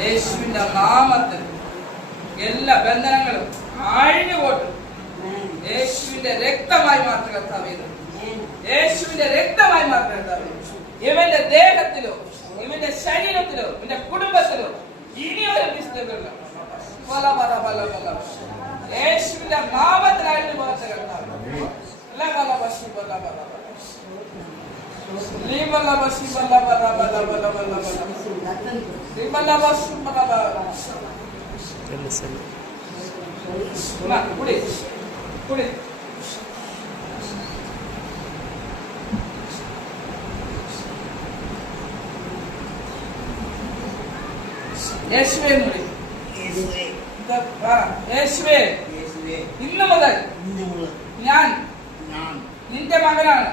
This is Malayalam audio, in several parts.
യേശുവിന്റെ നാമത്തിൽ എല്ലാ ബന്ധനങ്ങളും അഴിഞ്ഞുപോട്ട് യേശുവിന്റെ രക്തമായി മാറ്റുക കർത്താവേ. യേശുവിന്റെ രക്തമായി മാറ്റുക കർത്താവേ. ഇവന്റെ ദേഹത്തിലോ ഇവന്റെ ശരീരത്തിലോ ഇവന്റെ കുടുംബത്തിലോ ഇനി ഒരു മിസ്റ്റേക്കില്ല. യേശുവിന്റെ നാമത്തിൽ അഴിഞ്ഞു പോകാത്ത കർത്താവേ. യേശുവേ ഇന്ന് മുതൽ ഞാൻ നിന്റെ മകനാണ്.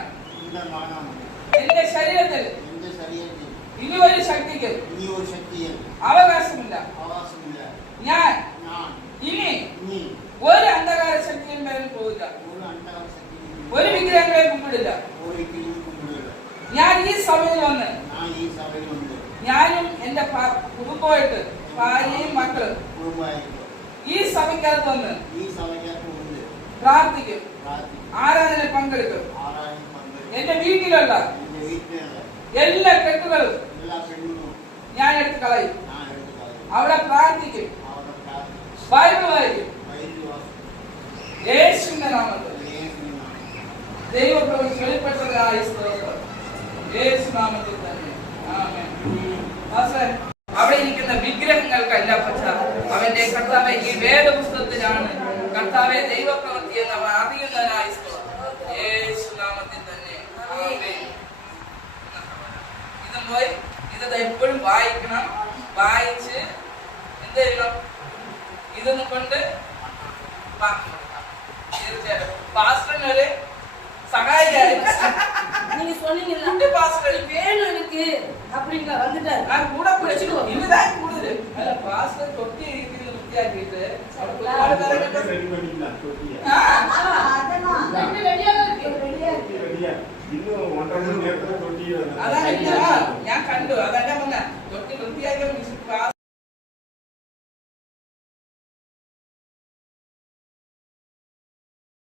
എന്റെ ശരീരത്തിൽ ഇനി ഒരു ശക്തിക്ക് അവകാശമില്ല. ഞാൻ ഇനി ഒരു അന്ധകാര ശക്തിയും മേലും പോവില്ല. ഒരു വിഗ്രഹങ്ങളെ കുമ്പിടില്ല. ഞാൻ ഈ സഭയിൽ വന്ന് ഞാനും എന്റെ കുടുംബമായിട്ട് ഭാര്യയും മക്കളും ഈ സഭയ്ക്കകത്ത് വന്ന് പ്രാർത്ഥിക്കും, ആരാധന പങ്കെടുക്കും. എന്റെ വീട്ടിലുള്ള എല്ലാ കെട്ടുകളും ഞാൻ എടുത്ത് കളയും. അവിടെ പ്രാർത്ഥിക്കും, ബൈബിൾ വായിക്കും. യേശുവിന്റെ നാമത്തിൽ ദൈവപ്രവൃത്തി വെളിപ്പെട്ടതായ സ്തോത്രം. യേശു നാമത്തിൽ തന്നെ ആമേൻ. അവിടെ ഇരിക്കുന്ന വിഗ്രഹങ്ങൾക്കല്ല പച്ച അവന്റെ കർത്താവെ ഈ വേദപുസ്തകത്തിലാണ് കർത്താവെ ദൈവപ്രവൃത്തി എന്ന് അവൻ അറിയുന്നതിനായി യേശു നാമത്തിൽ തന്നെ ആമേൻ. ഇത് പോയി ഇത് എപ്പോഴും വായിക്കണം. വായിച്ച് എന്ത് ചെയ്യണം? ഇതൊന്നും കൊണ്ട് തീർച്ചയായിട്ടും പാസ്റ്ററിനൊരു சகாயிடாரு நீங்க சொன்னீங்கல்ல குட்டி பாஸ்டர் வேணும் எனக்கு அப்படிங்க வந்துட்டாரு நான் கூட பிரச்சனை இதுதான் கூடுது அல்ல பாஸ்டர் தொட்டி இருக்குது முத்தியாக்கிட்டு அவருக்கு ஆளு தரங்க ரெடி பண்ணிக்கலாம் தொட்டியா அதெல்லாம் ரெடியா ரெடியா இன்னும் 1.5 மணி நேரத்துல தொட்டி அதான் ഞാൻ കണ്ടു അതാ ഞാൻ പറഞ്ഞ തൊട്ടി വൃത്തിയാക്കിയ